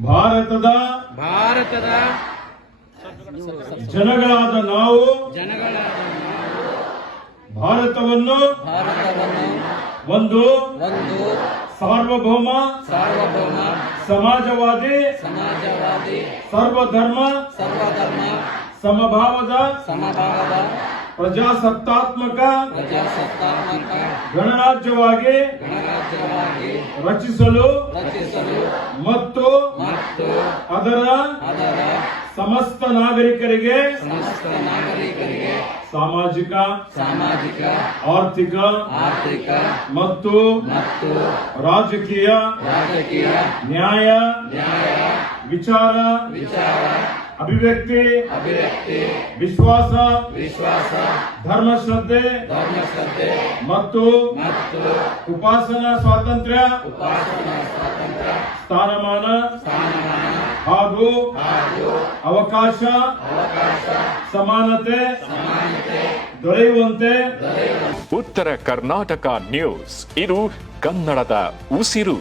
ಭಾರತದ ಜನಗಳಾದ ನಾವು ಭಾರತವನ್ನು ಒಂದು ಸಾರ್ವಭೌಮ ಸಮಾಜವಾದಿ ಸರ್ವಧರ್ಮ ಸಮಭಾವದ ಪ್ರಜಾಸತ್ತಾತ್ಮಕ ಗಣರಾಜ್ಯವಾಗಿ ರಚಿಸಲು ಮತ್ತು ಅದರ ಸಮಸ್ತ ನಾಗರಿಕರಿಗೆ ಸಾಮಾಜಿಕ ಆರ್ಥಿಕ ಮತ್ತು ರಾಜಕೀಯ ನ್ಯಾಯ ವಿಚಾರ ಅಭಿವ್ಯಕ್ತಿ ವಿಶ್ವಾಸ ಧರ್ಮಶ್ರದ್ಧೆ ಮತ್ತು ಉಪಾಸನಾ ಸ್ವಾತಂತ್ರ್ಯ ಸ್ಥಾನಮಾನ ಹಾಗೂ ಅವಕಾಶ ಸಮಾನತೆ ದೊರೆಯುವಂತೆ ಉತ್ತರ ಕರ್ನಾಟಕ ನ್ಯೂಸ್, ಇದು ಕನ್ನಡದ ಉಸಿರು.